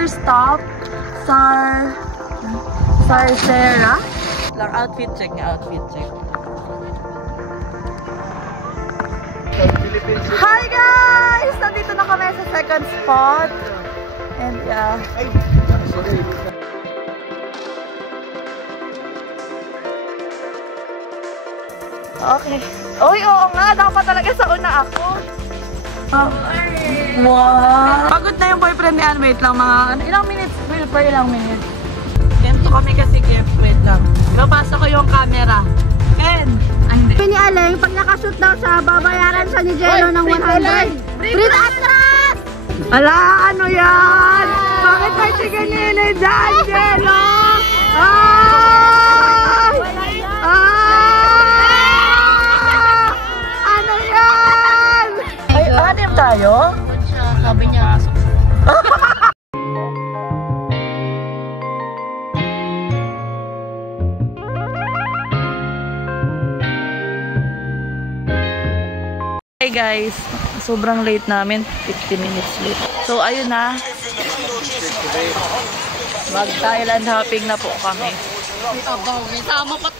first stop, Sarcera. Lang outfit check niya, outfit check. Hi guys! Nandito na kami sa second spot. And yeah. Okay. Uy, oo nga. Dapat talaga sa una ako. Wow. Pagod na yung boyfriend ni Ann. Wait lang mga... Ilang minutes? Wait, for ilang minutes. Ganito kami kasi gift. Wait lang. Papasa ko yung camera. And... Ni Aleng, pag nakashoot daw siya, babayaran siya ni Jello ng 100. Free atras! Ala, ano yan? Bakit may tiganilin dyan, Jello? Ay! Ano yan? Ay, anim tayo? Sabi niya, Hey guys, sobrang late namin, 50 minutes late. So ayun na, mag-Thailand hopping na po kami. may tama pa.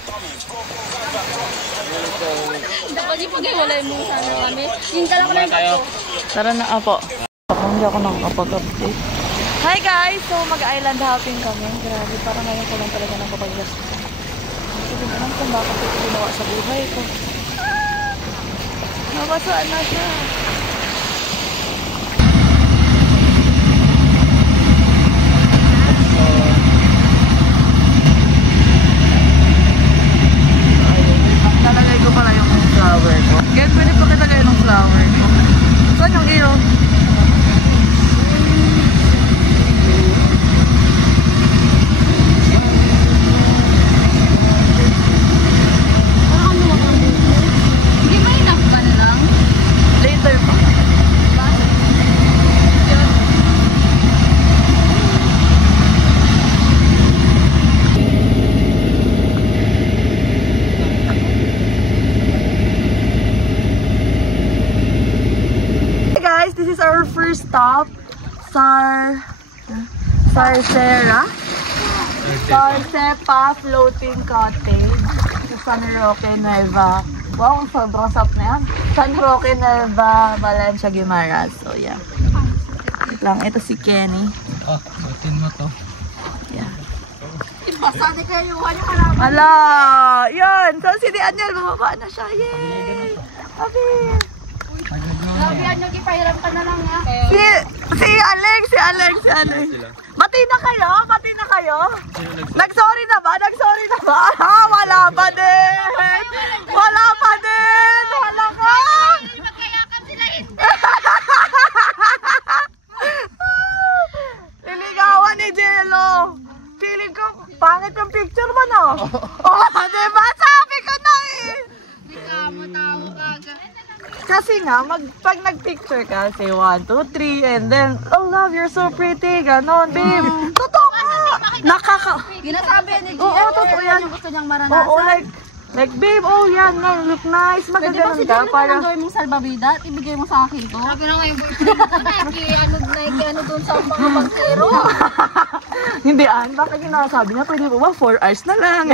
Dapat di pag-iwalay mo sana kami. Yung ka lang tayo. Tara na po. Hindi ako nakakapag-update. Hi guys, so mag-island hopping kami. Grabe, parang ngayon ko lang talaga nakapag-gastos. Hindi ko alam kung bakit ito ginawa sa buhay ko. Nabasaan na siya. Nalagay ko pala yung flower ko. Kaya pwede pa kita kayo ng flower ko. Saan yung iyo? Later pa. Hey guys, this is our first stop. Sarcera. Sarcepa Floating Cottage sa San Roque Nueva. Wow, sobrang sap na yan. San Roque Nueva, Valencia, Guimaras. So, yeah. Wait lang. Ito si Kenny. Oh, butin mo to. Yeah. Basta di kayo yung halaman. Ala! Yan! So, si Daniel, bumaba na siya. Yay! Abi! Grabe yan, nag-ipahiram ka na lang ha. Si Alex! Bati na kayo? Nag-sorry na ba? Ah, wala pa din! Wala ka! Magkayakan sila hindi. Liligawan ni Jello. Feeling ko, pangit yung picture mo, no? Oh, diba? Sabi ko na eh! Hindi ka mo tao kaga. Kasi nga, pag nag-picture ka, say 1, 2, 3, and then, oh love, you're so pretty, ganon, babe. Totoo ka! Ginasabi ni Gio. Oo, totoo yan. Yung gusto niyang maranasan. Oo, like, babe, oh yan, look nice, Pwede ba magaganon si ka, Jello na lang gawin mong salbabida at ibigay mo sa akin to? Sabi na nga yung boyfriend ko, ano doon sa mga bagsero. Hindi, bakit ginasabi niya, pwede ba 4 hours na lang?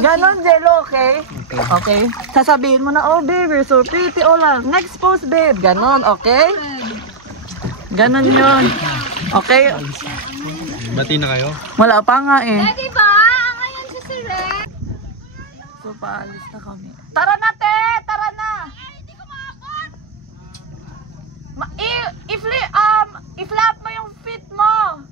Ganon, Jello, okay? Okay? Sasabihin mo na, oh babe, you're so pretty, oh lang. Next post, babe. Ganon, okay? Ganon yun. Okay? Bati na kayo? Wala pa nga eh. Pwede ba? Ngayon si Sire. So, paalis na kami. Tara na, te! Tara na! Hindi ko maabot. I-flap mo yung feet mo!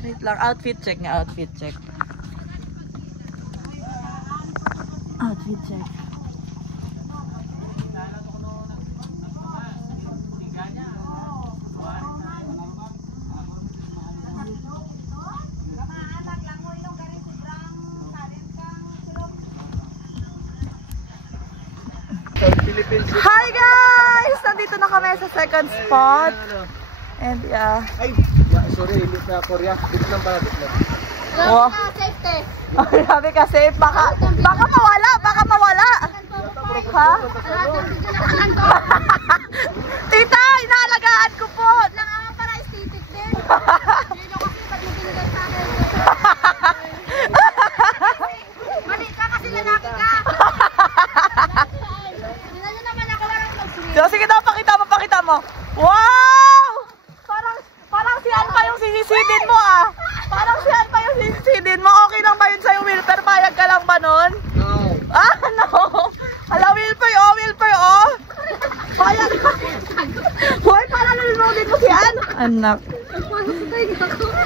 Wait lang, outfit check nga, outfit check. Outfit check. Hi guys! Nandito na kami sa second spot. And yeah. Ay, sorry, hindi na Korea. Dito lang pala, dito lang. Oh. Sabi ka safe, baka mawala, Ha? Tita, inaalagaan ko po. Nakaka para aesthetic din. Dino kasi pag nagpinigay sa akin. Mali ka kasi lalaki ka. Tingnan nyo naman ako lang mag-swim. So, sige daw, pakita mo. Wow! Parang siyan pa yung sisisidin mo ah. Parang siyan pa yung sisisidin mo. Okay lang ba yun sa'yo, Wilper? Payag ka lang ba nun? No. Ah, no. Hala, Wilper, oh. Payag ka. Hoy, parang nalilolin mo siyan. Anak.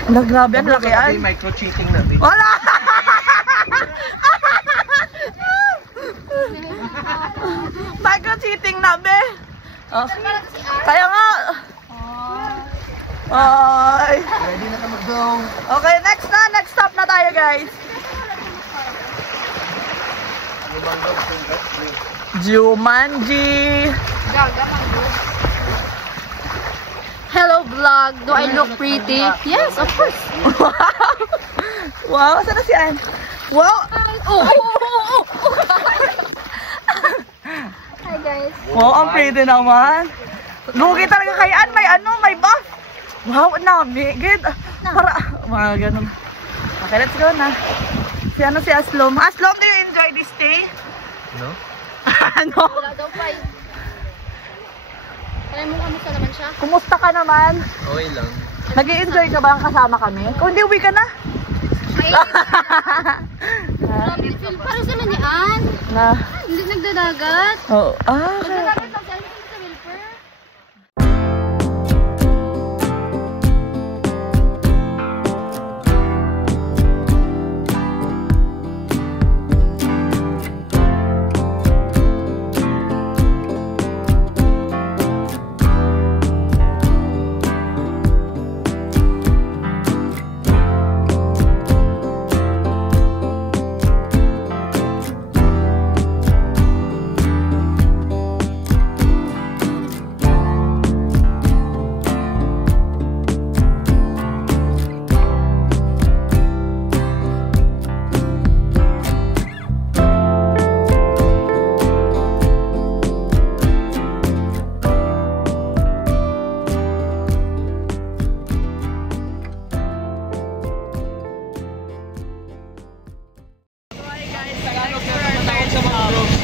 Anak, grabe, ang laki ay. Micro-cheating na din. Wala! Micro-cheating na, be. Oh. Kaya nga. Ay. Ready na ka mag-go. Okay, next stop na tayo, guys. Jumanji. Hello vlog, do I look pretty? Yes, of course. Wow, saan na si Ann? Wow. Hi guys. Wow, ang pretty naman. Lugi talaga kay Ann, may buff. Wow, good. Para, mga ganun. Okay, let's go na. Si Aslom. Aslom, do you enjoy this day? No? Ano? Wala daw pa eh. Kaya mo kamusta naman siya? Kumusta ka naman? Okay lang. Nag-i-enjoy ka ba kasama kami? Kung hindi, uwi ka na. Grabe feel. Parang naman ni Ann. Na. Hindi nagdadagat. Oh, okay. Nagdadagat lang siya. Ano sa Wilper?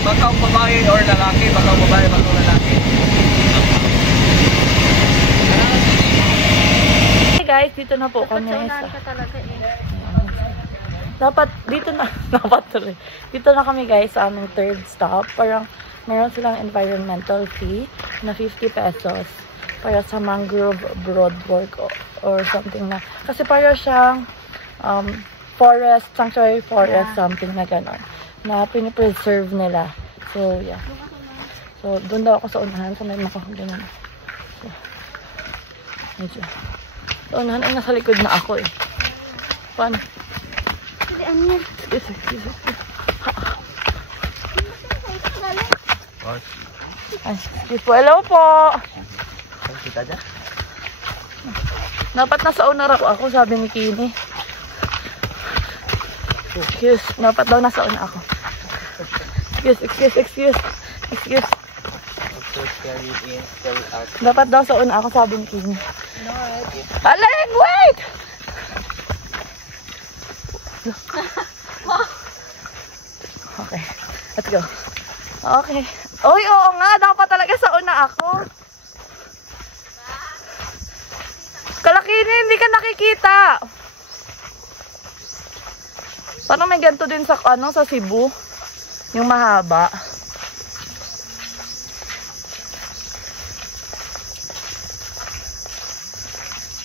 Baka ang babae or lalaki, baka ang babae, baka ang lalaki. Hey guys, dito na po kami. ka talaga eh. Dapat tuloy. Dito na kami guys sa aming third stop. Parang meron silang environmental fee na 50 pesos para sa mangrove boardwalk or something na. Kasi para siyang forest, sanctuary forest, something na gano'n. Na pinipreserve nila. So, yeah. So, doon daw ako sa unahan. So, may makakaganyan. So, medyo. Sa unahan ay nasa likod na ako eh. Paano? Hindi, Anya. Excuse. Ay, excuse po. Hello po! Kita dyan? Dapat nasa una ako, sabi ni Kini. Excuse. Dapat daw nasa una ako. Excuse. Carry in, carry out. Dapat daw sa una ako, sabi ni Kini. Aling, wait! Okay. Let's go. Okay. Uy, oo nga. Dapat talaga sa una ako. Kalakini, hindi ka nakikita. Parang may ganito din sa, sa Cebu. Yung mahaba.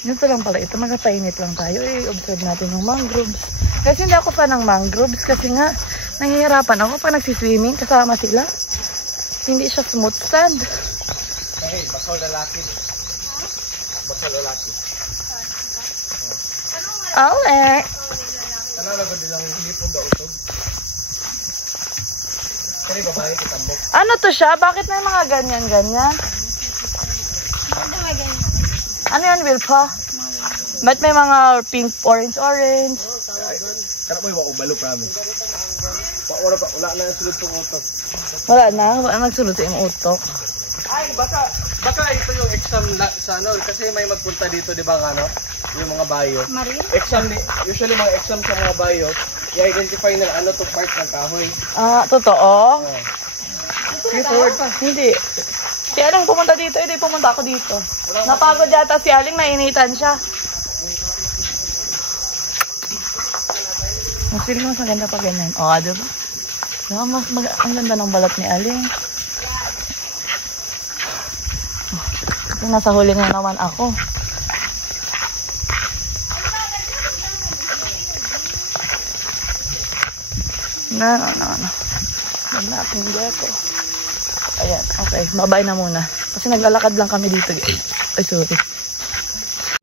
Yun pa lang pala. Ito, magpainit lang tayo. I-observe natin yung mangroves. Kasi hindi ako pa ng mangroves. Kasi nga, nangihirapan ako pag nagsiswimming. Kasama sila. Hindi siya smooth stand. Hey, baka lalaki. Baka lalaki. Ale. Ano na ba nilang hindi po gautog? Kaya babae kitambok. Ano to siya? Bakit may mga ganyan-ganyan? Ano yan, Wilpa? Ba't may mga pink, orange? Kana mo yung ubalo, promise. Wala na yung sulod tong utok. Wala na nagsulod sa imong utok. Ay, baka ito yung exam sa ano, kasi may magpunta dito, di ba, ano? Yung mga bayo. Marin? Exam, usually mga exam sa mga bayo, i-identify na ano to part ng kahoy. Ah, totoo? Oh. Sige, forward pa. Hindi. Si Aling pumunta dito, hindi pumunta ako dito. Napagod yata si Aling, nainitan siya. Mas feeling mas maganda pa ganyan. O, diba? Ang ganda ng balat ni Aling. Ito, nasa huli na naman ako. No. Ganda ating dito. Ayan, okay. Babay na muna. Kasi naglalakad lang kami dito, guys. Ay, sorry.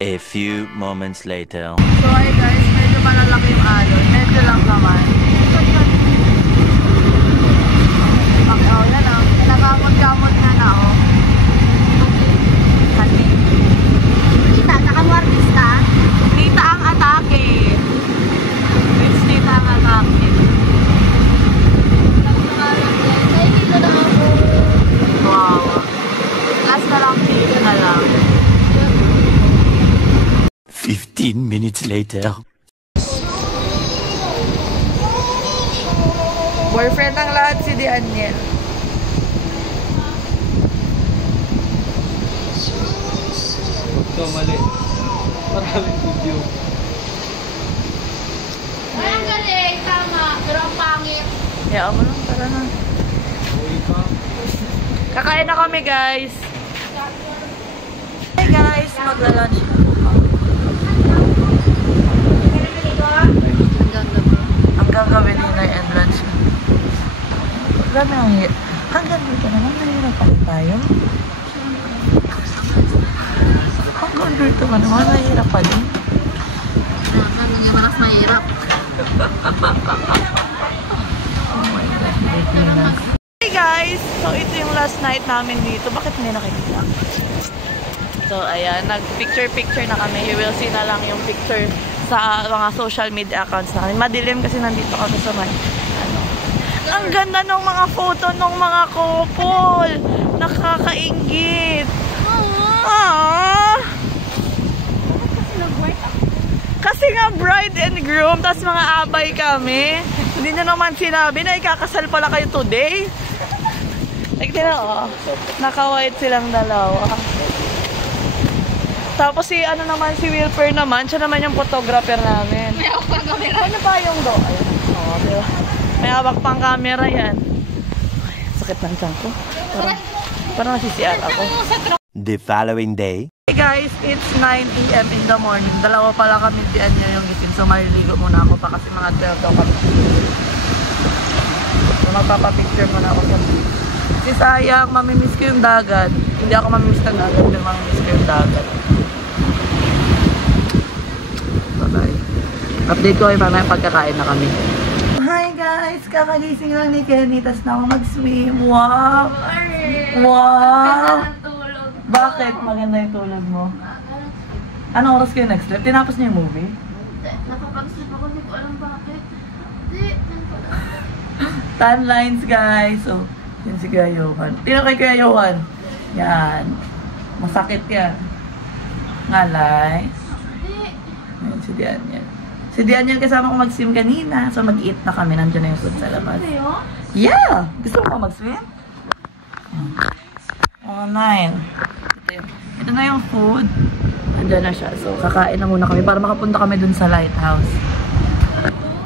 A few moments later. So, hi guys. Medyo malalaki yung alon. Medyo lang naman. Okay, oh, yan oh. Nakamot-kamot nga na, oh. Kasi. Kita, saka mo artista. Tita ang atake. It's tita ang atake. Nahihilo na ako. Wow. Last na lang, dito na lang. 15 minutes later. Boyfriend ng lahat si Daniel. Ito, mali. Maraming video. Ay, ang galing, tama. Pero ang pangit. Hayaan mo lang, tara na. Kakain na kami, guys. Hey guys, magla-lunch na po kami. Hanggang gabi dinner and lunch. Grabe ang hirap. Hanggang dito naman, nahihirapan tayo. Hanggang dito ba naman, nahihirapan din. Sabi niya, mas mahirap. Oh my God, Pilipinas. Hey guys! So ito yung last night namin dito. Bakit hindi nakikita? So ayan, nag-picture-picture na kami. You will see na lang yung picture sa mga social media accounts namin. Madilim kasi nandito kami sa may ano. Ang ganda ng mga photo ng mga couple. Nakakaingit. Aww. Kasi nga bride and groom, tas mga abay kami. Hindi nyo naman sinabi na ikakasal pala kayo today. Like, oh, naka-white silang dalawa. Tapos si ano naman, si Wilper naman, siya naman yung photographer namin. May ako pang camera. Ano ba yung do? Ayun. Oo, diba? May hawak pang camera yan. Ay, sakit ng tiyan ko. Parang nasisiyan ako. The following day. Hey guys, it's 9 AM in the morning. Dalawa pala kami diyan niya yung gising. So maliligo muna ako pa kasi mga 12 daw kami. So magpapapicture muna ako sa si sayang, mamimiss ko yung dagat. Hindi ako mamimiss ng dagat, pero mamimiss ko yung dagat. Bye-bye. Update ko kayo mamaya pagkakain na kami. Hi guys! Kakagising lang ni Kenny, tas na ako mag-swim. Wow! Wow! Bakit maganda yung tulog mo? Anong oras kayo next trip? Tinapos niyo yung movie? Nakapag-sleep ako, hindi ko alam bakit. Hindi. Tan lines guys. So, yun si Kuya Johan. Tino kay Kuya Johan. Yan. Masakit yan. Ngalay. Yan si Daniel. Si Daniel kasama ko mag-swim kanina. So, mag-eat na kami. Nandiyan na yung food sa labas. Yeah! Gusto mo mag-swim? Oh, 9. Ito na yung food. Nandiyan na siya. So, kakain na muna kami para makapunta kami dun sa lighthouse.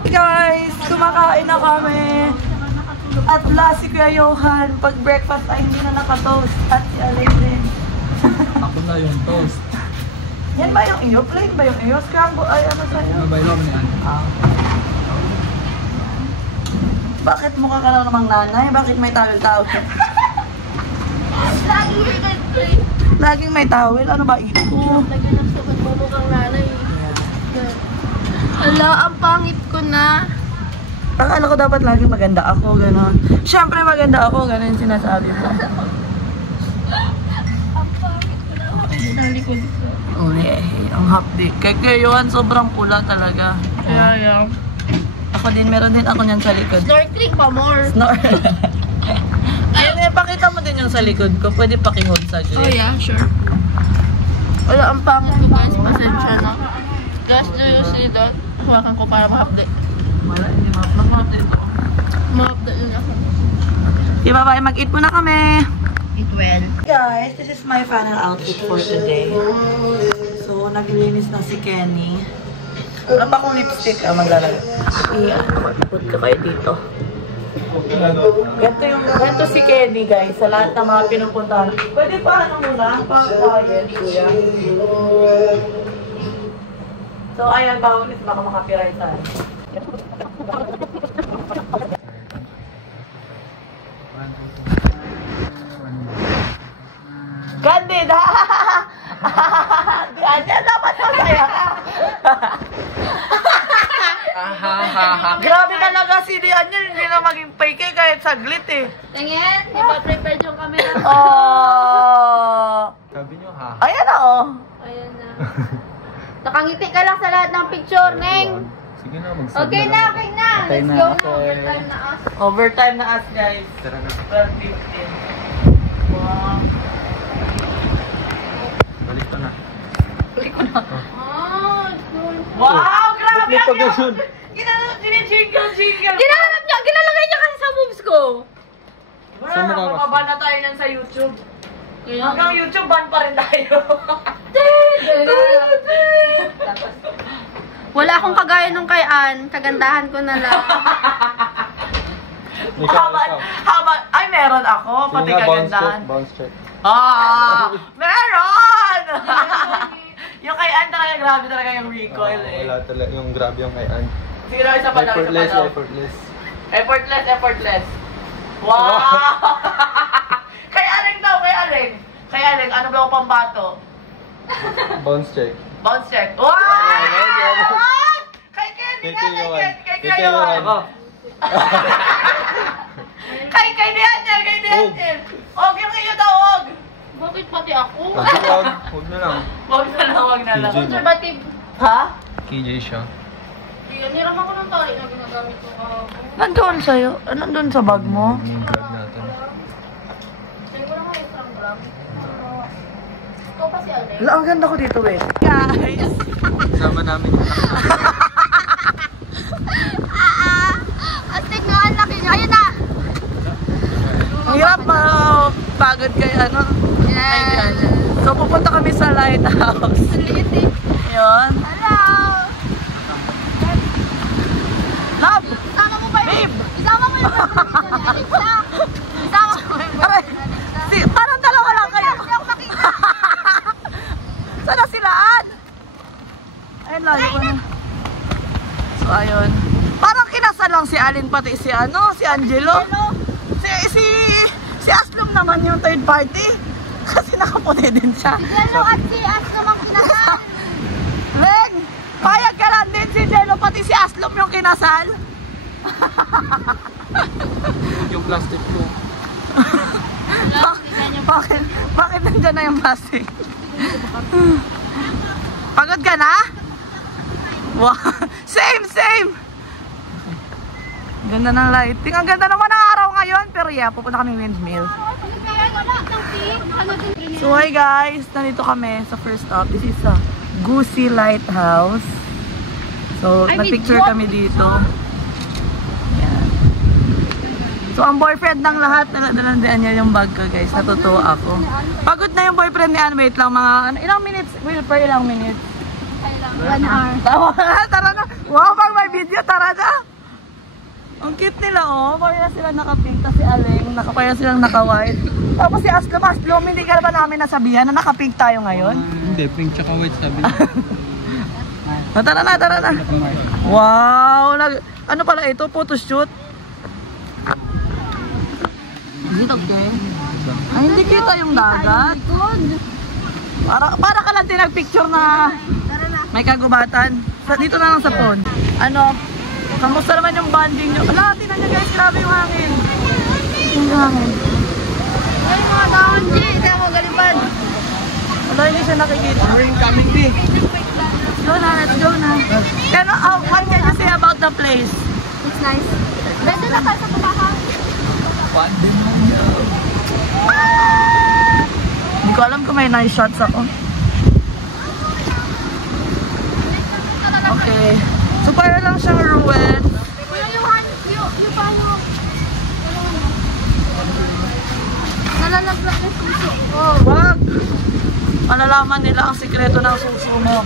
Hey guys! Kumakain na kami! At last si Kuya Johan. Pag breakfast ay hindi na nakatoast. At si Alay din. Ako na yung toast. Yan ba yung iyo? Plain ba yung iyo? Scramble? Ay, ano sa'yo? Mabaylo kami niyan. Bakit mukha ka lang namang nanay? Bakit may tawel-tawel? Lagi yun nag-play. Laging may towel. Ano ba ito? Naganap sa pagmumukhang nanay. Ala, ang pangit ko na. Akala ko dapat laging maganda ako, gano'n. Siyempre maganda ako, gano'n yung sinasabi mo. Ang pangit ko na. Ang likod ko. Oh, yeah. Ang hapdi. Kaya yun, sobrang pula talaga. Kaya yan. Ako din, meron din ako niyan sa likod. Snorkeling pa more. Ayun, pakita mo din yung sa likod ko. Pwede pakihold sa Oh gilid. yeah, sure. Wala, ang pangit. Guys, pasensya na. Just do you see that? Hawakan ko para ma-update. Wala, hindi ma-update ako. Ma-update yun ako. Okay, bye-bye. Mag-eat muna kami. Eat well. Guys, this is my final outfit for today. So, naglilinis na si Kenny. Wala pa akong lipstick. Maglalagay. Put ka kayo dito. Ganito si Kenny, guys, sa lahat ng mga pinupuntahan. Pwede pa ano muna? Pa-quiet, kuya. So, ayan, bawal is baka makapiright tayo. Candid! Ganyan naman ang saya ka! Grabe talaga si Dian yun, hindi na maging fake kahit saglit eh. Tingin, di ba prepared yung camera? Oh. Sabi nyo ha. Ayan na oh. Ayan na. Nakangiti ka lang sa lahat ng picture, Neng. Sige na, mag-save Okay na, okay na. Okay Let's na, go okay. na. Overtime na us. Overtime na us guys. Tara na. 12:15. Wow. Balik ka na. Balik ko na. Ah, good. Wow! Grabe! Ba't may pag-ganon? Jingle! Ginahanap niya, gilalagay niya kasi sa moves ko. Saan mo Wala, kawas? makaban na tayo yan sa YouTube. Hanggang YouTube ban pa rin tayo. Wala akong kagaya nung kay Ann. Kagandahan ko na lang. Ay, meron ako. Pati kagandahan. Bounce check. Meron! Yung kay Ann talaga, grabe talaga yung recoil eh. Wala talaga. Yung grabe yung kay Ann. Sige na, isa pa daw, isa pa Effortless, daw. effortless. Effortless. Wow! Kay Aling daw, kay Aling. Kay Aling, ano ba ang pambato? Bounce check. Bounce check. Wow! Kay Kenny nga, kay Kenny. Kay Daniel, kay Daniel. Og, yung iyo daw, og. Bakit pati ako? Huwag na lang. Wag na lang. PJ. Conservative. Ha? KJ siya. Niram ako ng tali na ginagamit ko kahapon. Nandun sa'yo. Nandun sa bag mo. Yung vlog natin. Sa'yo ko lang kayo isang gram. Ikaw pa si Alex. Ang ganda ko dito eh. Guys! Sama namin yung Astig nga, ang laki niya. Ayun na! Ang hirap pagod kay ano. Kay Daniel. So pupunta kami sa lighthouse. Ang liit eh. Yun. Hello! Love! Isama mo ba Babe! Isama mo yung boyfriend ni Alexa. Isama mo yung boyfriend ni Alexa. Parang dalawa lang kayo. Hindi ako makita. Sana silaan? Ayun, lagi ko na. So, ayun. Parang kinasal lang si Alin pati si ano, si Angelo. Si Aslom naman yung third party. Kasi nakaputi din siya. Si Jello at si As namang kinasal. Len, payag ka lang din si Jello pati si Aslom yung kinasal. yung plastic ko. Bakit nandiyan na yung plastic? Pagod ka na? Wow. Same! Ganda ng lighting. Ang ganda naman ng araw ngayon. Pero yeah, pupunta kami windmill. So hi guys, nandito kami sa first stop. This is a Goosey Lighthouse. So, nagpicture kami dito. Yan. So, ang boyfriend ng lahat, nalandian niya yung bag ko guys. Natutuwa ako. Pagod na yung boyfriend ni Ann. Wait lang, mga ilang minutes? Will, per ilang minutes? 1 hour. Tara na. Wow, pag may video, tara na. Ang cute nila oh. Parehas sila naka-pink. Tapos si Aleng, parehas silang naka-white. Tapos si Aslom, hindi ka ba namin nasabihan na naka-pink tayo ngayon? Hindi, pink tsaka white sabi niya. Tara na. Wow! Ano pala ito? Photoshoot? Okay. Ay, hindi kita yung dagat. Para ka lang tinag-picture na may kagubatan. Dito na lang sa phone. Ano? Kamusta naman yung bonding nyo? Ala, tinan nyo guys, grabe yung hangin. Yung hangin. Ay, mga taon, G. Hindi ako galipad. Wala, hindi siya nakikita. Ring coming day. Let's go na. What can you say about the place? It's nice. Pwede na tayo sa tumahan. Hindi ko alam kung may nice shots ako. Okay. So, para lang siyang ruin. Kuya, yung paano? Nalalaglag yung suso. Oh. Wag! Malalaman nila ang sikreto ng suso mo.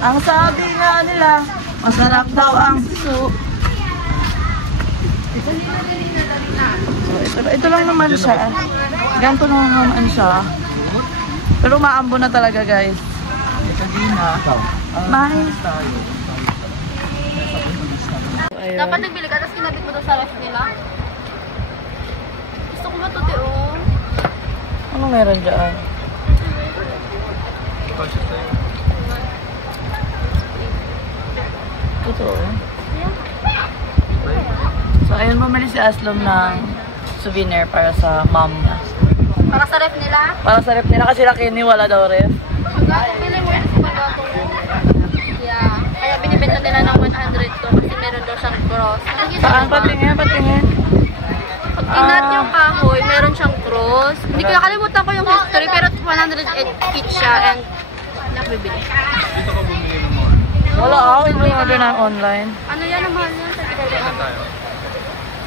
Ang sabi nga nila, masarap daw ang suso. So, ito lang naman siya. Ganito lang naman siya. Pero maambo na talaga, guys. Nice. Ayun. Dapat nagbili ka, tapos kinabit mo doon sa ref nila. Gusto ko matuti, oh. Ano meron dyan? Ito. So, ayun, bumili si Aslom ng souvenir para sa mom niya. Para sa ref nila. Para sa ref nila kasi laki ni wala daw ref. Pagkatong bili mo yun, pagkatong yeah. Kaya binibenta nila ng 100 to kasi meron daw siyang cross. Saan? Patingin, patingin. Pag inat yung kahoy, meron siyang cross. Hindi ko nakalimutan ko yung history pero 100 each siya and nakabibili. Wala ako, hindi mo order na online. Ano yan ang mahal yan?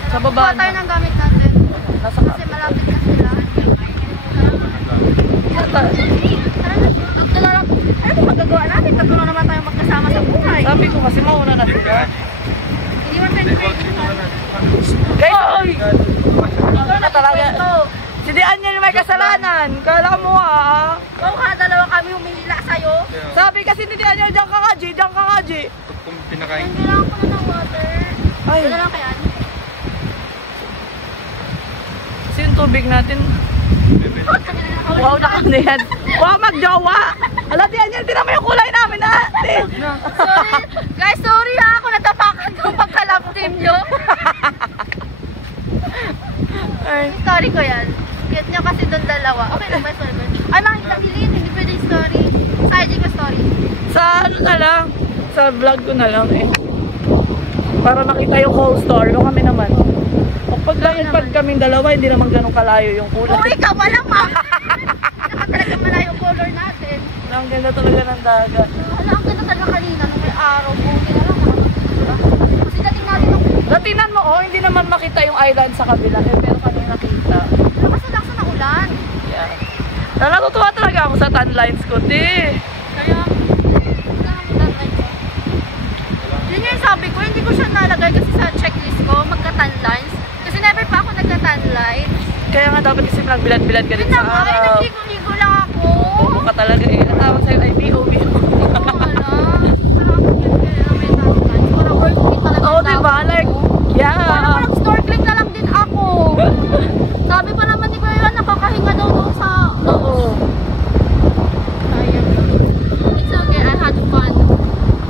Sa baba Kuha tayo na. ng gamit natin. Nasa Kasi malapit na sila. Tara na. Magtulala. Ano kung magagawa natin? Katulong naman tayo magkasama sa buhay. Sabi ko kasi mauna na sila. Hindi man pwede Guys! Ay! Ito na talaga. Si Dian yan may kasalanan. Kala mo ah. Kung dalawa kami humihila sa'yo. Sabi kasi ni Dian yan, diyan ka nga G, diyan ka nga G. Kung pinakain. Kailangan ko na ng water. Ay, Wala lang kaya. kasi yung tubig natin. Wow, nakaniyan. Wow, magjowa! Ala, Dian yan, tinan mo yung kulay namin ha. Sorry. Guys, sorry ha. Ako natapakan ko pagka-love team nyo. Ay. Story ko yan. Cute nyo kasi doon dalawa. Okay lang ba yung story ko? Ay, makikita bilhin. Hindi pwede yung story. Sa IG ko story. Sa ano na lang, sa vlog ko na lang eh. Para makita yung whole story ko kami naman. Pag pag kaming dalawa, hindi naman ganun kalayo yung kulay. Uy, ikaw wala pa! Hindi naman talaga malayo yung color natin. Ang ganda talaga ng dagat. Wala, ang ganda talaga kanina nung may araw. Buti na lang. Kasi dating natin ang Latinan mo, oh, hindi naman makita yung island sa kabila. Eh, pero kanina nakita. lakas na lang sa naulan. Yeah. Natutuwa talaga ako sa tan lines ko, di. Kaya, yun yung sabi ko, hindi ko siya nalagay kasi sa checklist ko, magka-tan lines. Kasi never pa ako nagka-tan lines. Kaya nga dapat kasi nagbilad-bilad ka din Yun sa na nga, araw. nagligo-ligo lang ako. Bobo ka talaga eh. Natawag sa'yo ay B.O.B. Oo, wala. May tan lines. Para worth it talaga. Oo, diba? Like, yeah. Parang nag-snorkeling na lang din ako. Sabi pa naman ni Kuya, nakakahinga daw doon sa... Oo. Ayan. It's okay, I had fun.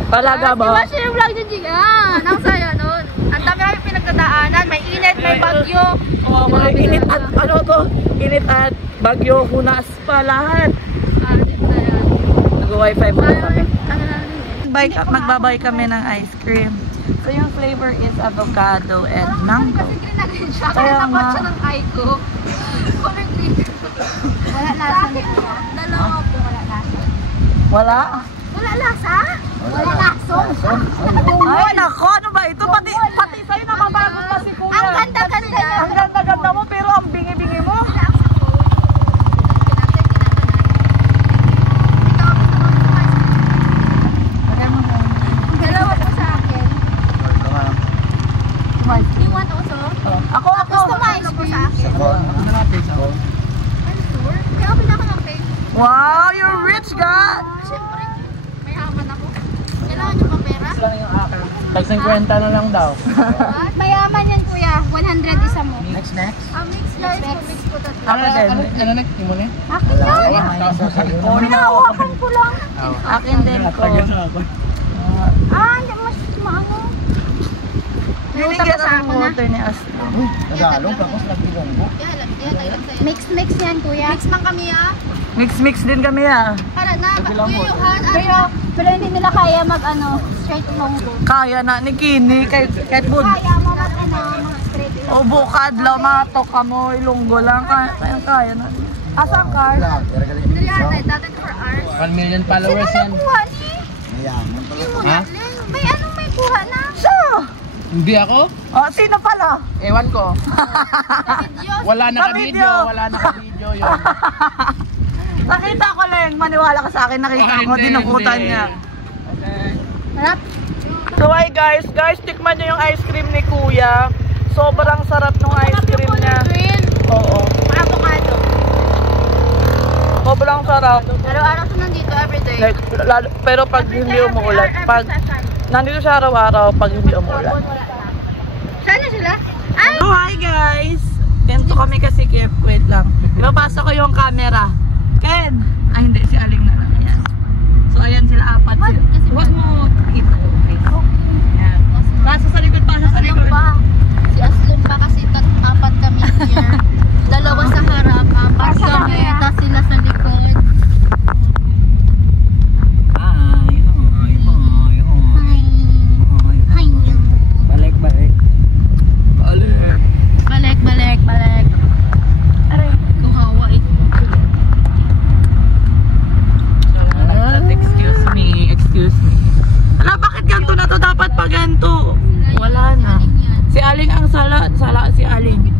Talaga ba? Diba siya yung vlog ni Jigan? Ang saya nun. Ang dami kami pinagdadaanan. May init, may bagyo. Wala, init at ano to? Init at bagyo, hunas pa lahat. Dito na yan. Nag-wifi mo Ayaw, kami. ano na rin eh. Magbabay kami ng ice cream. So yung flavor is avocado and mango. Kasi green na green siya. Kaya Kaya napat nga. siya ng eye ko. Color green. Wala lasa nito. Dalawa po wala lasa. Wala? Wala lasa? Wala laso. Ay, nako, ano ba ito? Pati sa'yo napapagod pa si Kuya. Ang ganda-ganda niya. Ang ganda-ganda mo, pero ang bingi-bingi mo. Dalawa po sa akin. You want also? Ako. Customize po sa akin. I'm sure. Kaya ako pinaka-pay. Wow, you're rich, God! Siyempre, may haman ako. Kailangan nyo pa pera? Tag 50 na lang daw. Mayaman yan kuya. 100 isa mo. Next. Mix guys, mix ko tatlo. Ako din. Ano next? Mo ni? Akin yan. Pinahawakan ko lang. Akin din ko. Hindi mas maano. Binigyan ang water ni Astro. Nagalong tapos nagbilonggo. Mix yan kuya. Mix man kami ah. Mix din kami ah. Para na, pagkuyuhan. Pero Pero hindi nila kaya straight longgo. Kaya na ni Kini, kahit bud. Kaya mo straight O bukad, lamato ka mo, ilunggo lang. Kaya na. Asang car? Dated for hours. 1 million followers yan. Kuha ni? Ha? May anong may kuha na? Siya! Hindi ako? O, sino pala? Ewan ko. Wala Sa naka-video. video. Wala naka-video yun. Nakita ko lang, maniwala ka sa akin, nakita Ah, mo, hindi, dinukutan hindi. niya. Sarap. So hi guys, tikman niyo yung ice cream ni Kuya. Sobrang sarap ng ice cream niya. Oo. Avocado. Sobrang sarap. Araw-araw to nandito everyday. Like, pero pag hindi umuulan, pag nandito siya araw-araw pag hindi umuulan. Saan na sila? Ay! So hi guys! Ganito kami kasi Kip. Wait lang. Ipapasa ko yung camera. Ken! Ay hindi, si Aling na lang. Ayan. So ayan sila apat. Huwag mo ito. Okay. Ayan. Nasa sa likod, pasa sa likod. Si Aslum pa kasi apat kami here. Dalawa sa harap, apat kami. Tapos sila sa likod. Balik. Aray. Kuhawa ito. Excuse me. Ala, bakit ganito na to? Dapat pa ganito. Wala na. Si Aling ang sala si Aling.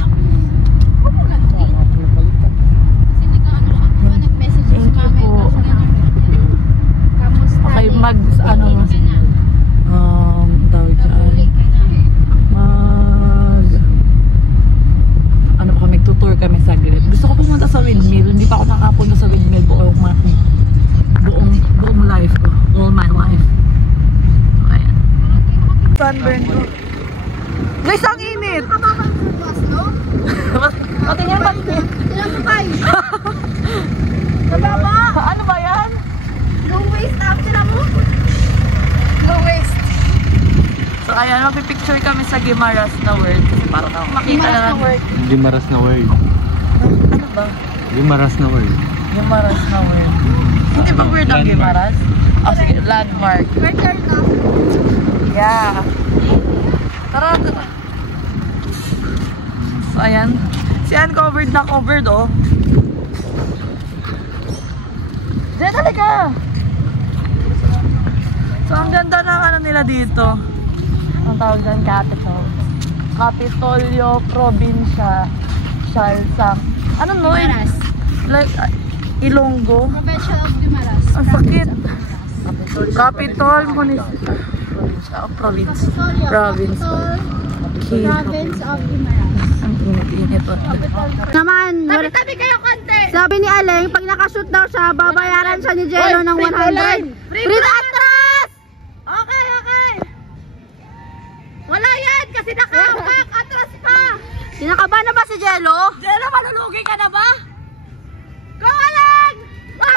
Nag-message si Thank you mama. po. Kamusta? Okay, tawag dyan. Tutor kami saglit. Gusto ko pumunta sa windmill. Hindi pa ako nakapunta sa windmill buong life ko. All my life. Ayan. Sunburn ko. Guys, ang init! Pati niya ba? Sila mo kayo. Ano ba yan? Low waist up sila mo. Low waist. So ayan, magpipicture kami sa Guimaras na world. Kasi parang makita na lang. Gimaras na word. Ano ba? Gimaras na word. Guimaras na world. Hindi ba weird ang Guimaras? Oh, sige, landmark. Return na. Yeah. Tara. So, ayan. Si Ann covered na covered, oh. Diyan, halika. So, ang ganda ng ano nila dito. Ang tawag dyan, capital. Capitolio, Provincia, Salsa. Ano no? Guimaras. Like, Ilonggo. Provincial of Guimaras. Ang sakit. Capital, municipal. Province. Province. Province of Guimaras. Ang init-init. Naman, tabi kayo konti. Sabi ni Aleng, pag nakashoot daw siya, babayaran siya ni Jello ng 100. Free atras! Okay. Wala yan, kasi nakahawak. Atras pa. Sinakaba na ba si Jello? Jello, malulugi ka na ba? Go Aleng! 100!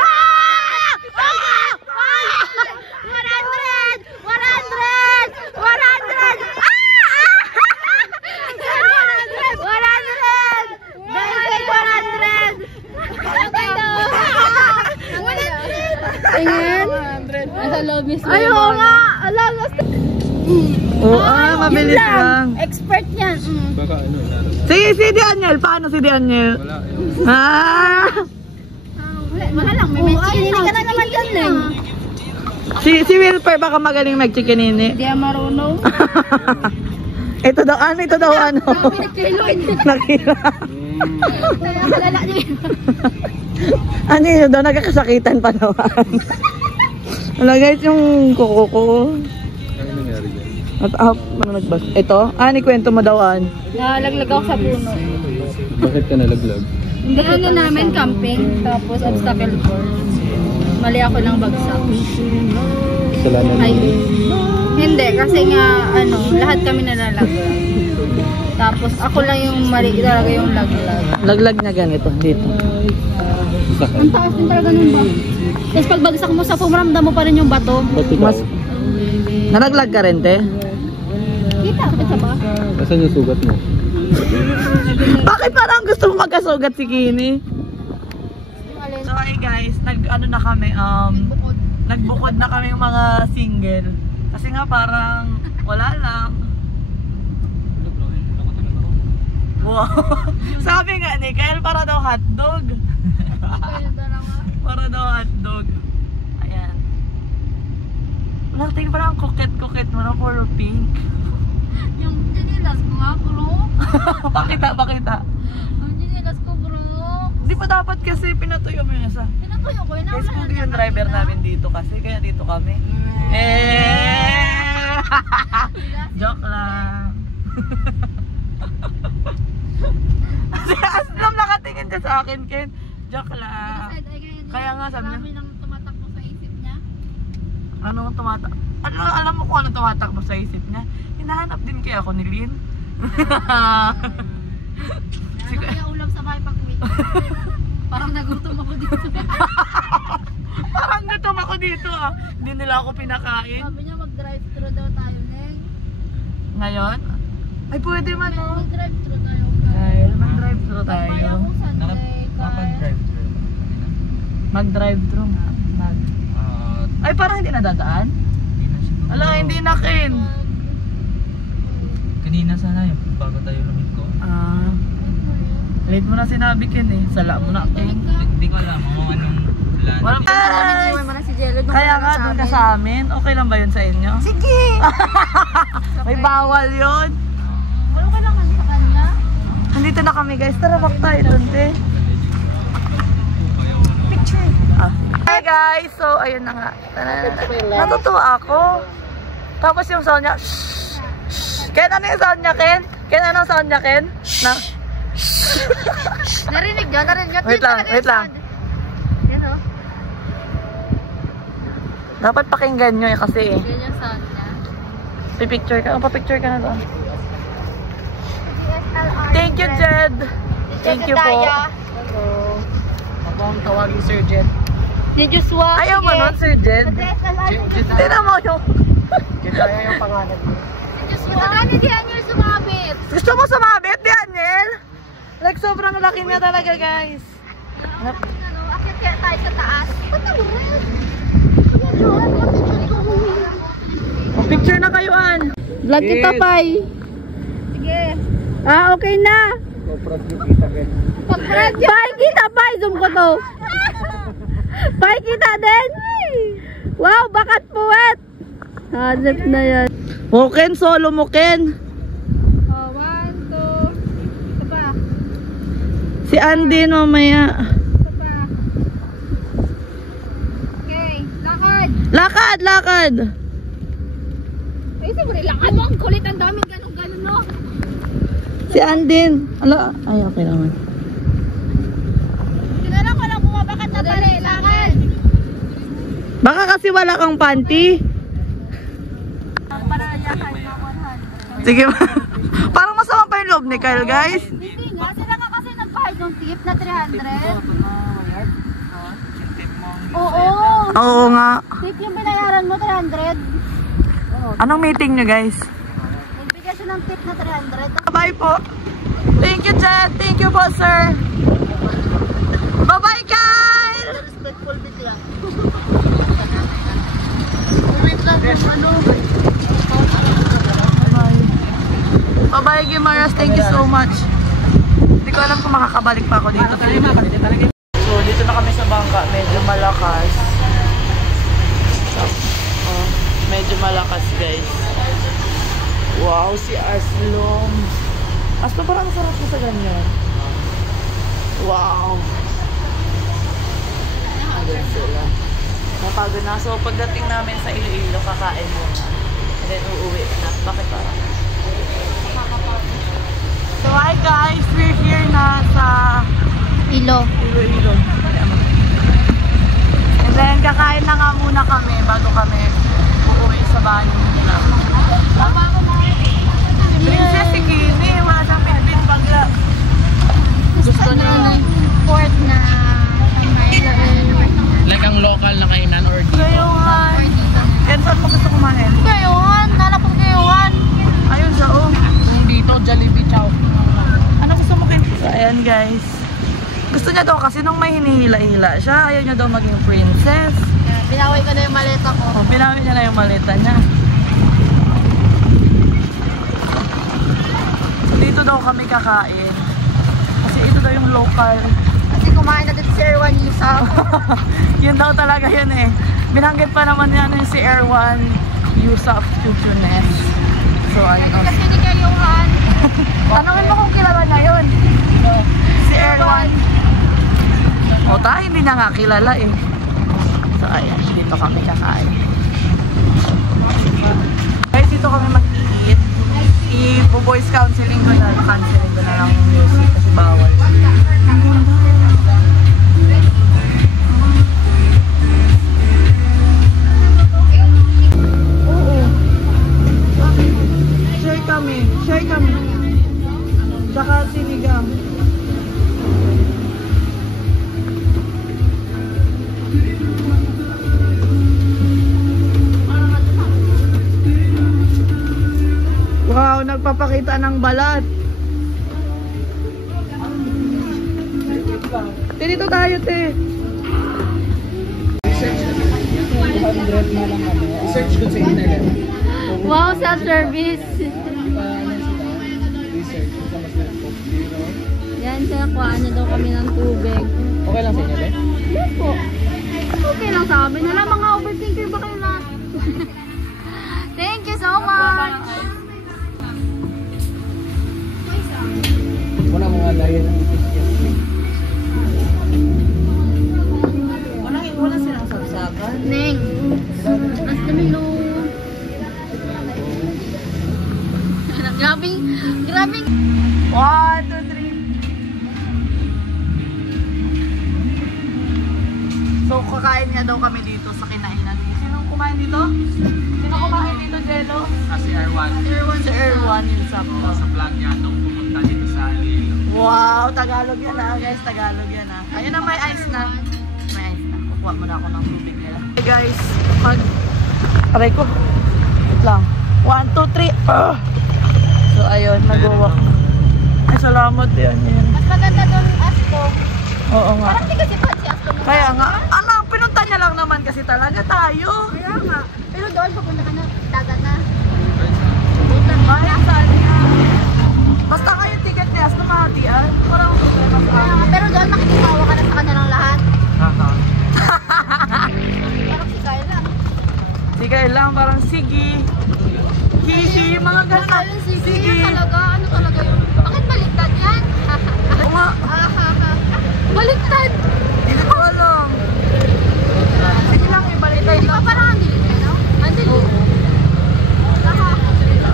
Nasa loob mismo. Ayaw nga! Alagas! Mabilis lang. Expert yan. Baka ano, laro. Sige, si Daniel. Paano si Daniel? Wala. Wala lang, may chikinini ka na naman dyan eh. Si Wilper baka magaling mag-chikinini. Hindi marunong. Ito daw ano. Nakira. Kalala niya. Ano yun daw, nagkakasakitan pa naman. Wala guys, yung kuko ko. Ano nangyari dyan? At ano nagbas? Ito? Ni kwento mo daw Nalaglag ako sa puno. Bakit ka nalaglag? Hindi ano namin, camping. Tapos obstacle course. Mali ako ng bagsak. Kasalanan Ay, mo. hindi. Kasi nga, lahat kami nalalaglag. Tapos ako lang yung mali talaga yung laglag. Laglag na ganito, dito. Sakay. Ang taas din talaga nung ba? Tapos pag bagsak mo sa foam, ramdam mo pa rin yung bato. Ba't ikaw? Mas, nalaglag ka rin, te? Kita, kita ba? Asan yung sugat mo? Bakit parang gusto mo magkasugat si Kini? So hi guys, nag-ano na kami, Nagbukod na kaming mga single. Kasi nga parang wala lang. Wow. Sabi nga ni Kyle, para daw hotdog. Para daw hotdog. Ayan. Wala, tingin parang coquette mo na, puro pink. Yung dinilas ko nga, bro. Pakita. Yung dinilas ko, bro. Hindi pa dapat kasi pinatuyo mo yung isa. Pinatuyo ko, Kaya scooty yung driver namin dito kasi, kaya dito kami. Joke lang. Si Aslam nakatingin ka sa akin, Ken. Joke lang. Kaya nga sabi niya. Marami nang tumatakbo sa isip niya. Anong tumatakbo? Alam mo kung anong tumatakbo sa isip niya? Hinahanap din kaya ako ni Lynn. Ano kaya ulam sa bahay pag-uwi? Parang nagutom ako dito. Parang gutom ako dito ah. Hindi nila ako pinakain. Sabi niya mag-drive-thru daw tayo, Neng. Ngayon? Ay pwede man oh. Mag-drive-thru tayo. Kyle, mag-drive-thru tayo. Kaya akong Sunday, Kyle. Mag-drive-thru nga. Ay parang hindi nadadaan? Ala, hindi na Ken. Kanina sana yung bago tayo lumit ko. Ah. Late mo na sinabi Ken eh. Sala mo na Ken. Hindi ko alam kung anong plan. Walang Iwan mo na si Jello. Kaya nga doon ka sa amin. Okay lang ba yun sa inyo? Sige! May bawal yun. Wala kailangan sa kanya. Andito na kami guys. Tara back tayo doon te. Picture. Hi guys! So ayun na nga. Natutuwa ako. Tapos yung sound niya. Shhh! Shhh! Ken, ano yung sound niya Ken? Ken, ano yung sound niya Ken? Na? Narinig niya. Wait lang. Yan o. Dapat pakinggan nyo eh kasi eh. Yan yung sound niya. Pipicture ka. Pa-picture ka na doon. DSLR. Thank you Jed. Thank you po. Ako ang tawagin Sir Jet. Si Joshua. Ayaw mo nun Sir Jed? Tignan mo yung... Kaya yung pangalan ko. Si Joshua. Ano di Aniel sumabit? Gusto mo sumabit, Daniel? Like sobrang laki niya talaga guys. Akit kaya tayo sa taas. Picture na kayo An. Vlog kita, Pai. Sige. Ah, okay na. Sobrang kita guys. Pai, kita, Pai. Zoom ko to. Pai, kita din. Wow, bakat puwet. Hanap na yan. O Ken, solo mo Ken. Oh, 1, 2. Ito pa. Si Andy mamaya. Ito pa. Okay, lakad. Lakad. Ay, siguro lakad mo. Ang kulit, ang daming ganun-ganun, no? Si Andin. Ala, ay okay naman. Tinanong ko lang bumabakat na pala. Lakad. Baka kasi wala kang panty. Sige. Parang masama pa yung loob ni Kyle, guys. Hindi nga. Sila ka kasi nagbayad ng tip na 300. Oo. Oo nga. Tip yung binayaran mo, 300. Anong meeting nyo, guys? Nagbigay siya ng tip na 300. Bye po. Thank you, Jet. Thank you po, sir. Bye-bye, Kyle! Respectful bigla. Bye-bye, Gimaras. Thank you so much. Hindi ko alam kung makakabalik pa ako dito. So, dito na kami sa bangka. Medyo malakas. Oh, medyo malakas, guys. Wow, si Aslom. Aslom, parang sarap mo sa ganyan. Wow. Ayan sila. Napagod na. So, pagdating namin sa Iloilo, kakain muna. And then, uuwi na. Bakit parang? So, hi guys! We're here na sa Iloilo. And then, kakain na nga muna kami bago kami uuwi sa bahay nila. Princess, si Kimi. Wala siyang pinipin bagla. Gusto niya port na Like ang local na kainan or dito. Gayuhan. Ken, saan mo gusto kumain? Gayuhan. Nalap ko gayuhan. Ayun siya, oh. Kung dito, Jollibee Chow. Ano gusto mo, Ken? So, ayan guys. Gusto niya daw kasi nung may hinihila-hila siya, ayaw niya daw maging princess. Binawi ko na yung maleta ko. Oh, binawi niya na yung maleta niya. So, dito daw kami kakain. Kasi ito daw yung local. Kasi kumain na dito si Erwan Yusuf. Yun daw talaga yun eh. Binanggit pa naman yan yung si Erwan Yusuf Tutunes. So, ayun. Kasi ni Kayuhan. Tanungin mo kung kilala niya yun. Si Erwan. O tayo, hindi niya nga kilala eh. So, ayan. Dito kami kakain. Guys, dito kami mag-eat. I-voice counseling ko na. Counseling ko na lang yung music kasi bawal. Share kami. Saka sinigang. Wow, nagpapakita ng balat. Dito tayo, te. Search ko sa internet. Wow, self-service. Research kung saan mas nag-post, you know? Yan, siya, kuhaan niya daw kami ng tubig. Okay lang sa inyo, be? Yes po. Okay lang sa amin. Wala, mga overthinker ba kayo na? Thank you so much. Wala mga diet. Wala silang sabsagan. Neng, mas namilo. Grabing. 1, 2, 3. So, kakain nga daw kami dito sa kinainan. Sinong kumain dito? Sino kumain dito, Jello? Si Erwan. Si Erwan yung sakto. Sa vlog niya itong pumunta dito sa Alilo. Wow, Tagalog yan ah, guys. Tagalog yan ah. Ayun na, may ice na. May ice na. Kukuha muna ako ng tubig nila. Hey guys, aray ko. Wait lang. 1, 2, 3. So, ayun, nag-walk. Ay, salamat yan. Mas maganda doon Asto. Oo nga. Parang di kasi pa si Asto. Kaya nga, alam, pinunta niya lang naman kasi talaga tayo. Kaya nga. Pero doon papunta ka na, dagat na. Kaya saan niya. Basta nga yung ticket niya, sumatian. Parang problema sa Kaya nga, pero doon makikitawa ka na sa kanilang lahat. Parang si Kayla. Sige lang, parang sige. Hihi, mga gano'n. Sige. Talaga, ano talaga yun? Bakit baliktad yan? Oo nga. Baliktad! Hindi ko alam. Sige lang, ibalik tayo. Di ba parang ang dilim yan, no? Ang dilim.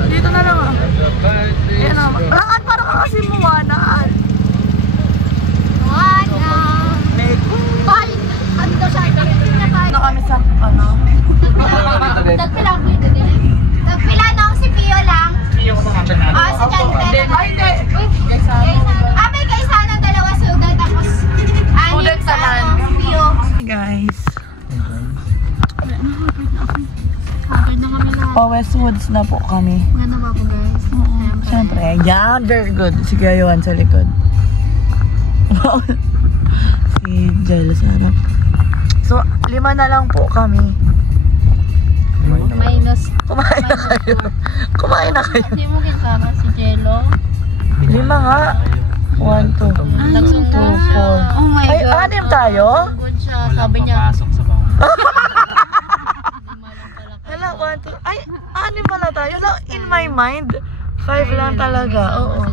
Dito na lang ah. Ayan ah. Lakad parang ka kasi muwanaan. Make. Bye! Ano daw siya? Ano kami sa, ano? Nagpilang ko ito din. Nagpila nung si Pio lang. Ah, si Chandler. Ay, hindi. May kaisa ng dalawa sugat. Tapos, Sugat sa naman. ano, Pio. Guys. Covered na kami lahat. Pa Westwoods na po kami. Nga na po guys. Siyempre. Yan, very good. Si Kayuhan sa likod. Wow. Si Jello sa harap. So, 5 na lang po kami. Minus. Kumain na kayo. Kumain na kayo. Hindi mo kasama si Jello. 5 nga. 1, 2, 4. Oh my Ay, God. 6 tayo? Good siya. Sabi niya. Pasok sa bawah. Hala, 1, 2. Ay, 6 pala tayo. Hala, in my mind, 5 lang talaga. Oo.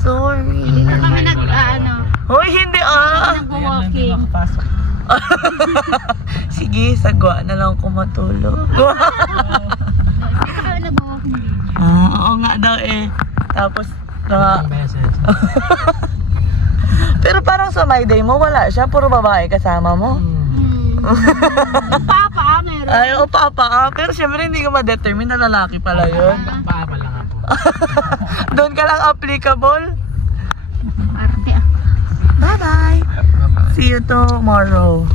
Sorry. Kami Hoy, hindi ah. nag-walking. Sige, sagwa na lang ko matulog. Kami nag-walking. Oo nga daw eh. Tapos, pero parang sa my day mo, wala siya. Puro babae kasama mo. Papa, meron. Ay, o papa. Pero syempre hindi ko ma-determine na lalaki pala yun. Papa lang ako. Doon ka lang applicable. Arte ah. Bye-bye. See you tomorrow.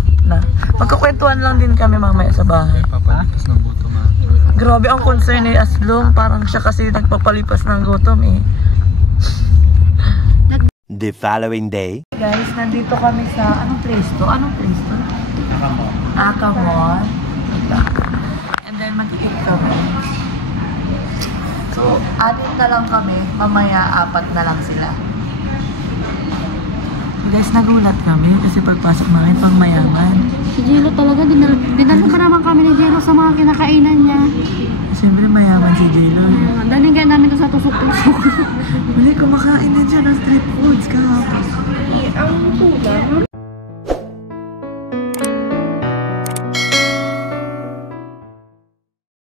Magkukwentuhan lang din kami mamaya sa bahay. Papalipas ng gutom ha. Grabe ang concern ni Aslong. Parang siya kasi nagpapalipas ng gutom eh. The following day. Guys, nandito kami sa... Anong place to? Anong place to? Nakamo. akamon, and then mag-eat kami. So, 6 na lang kami, mamaya 4 na lang sila. Guys, nagulat kami kasi pagpasok namin pang mayaman. Si Jello talaga, dinala pa naman kami ni Jello sa mga kinakainan niya. Siyempre mayaman si Jello. Dalingan namin to sa tusok-tusok. Hindi, kumakain din siya ng street foods kahapon. Ang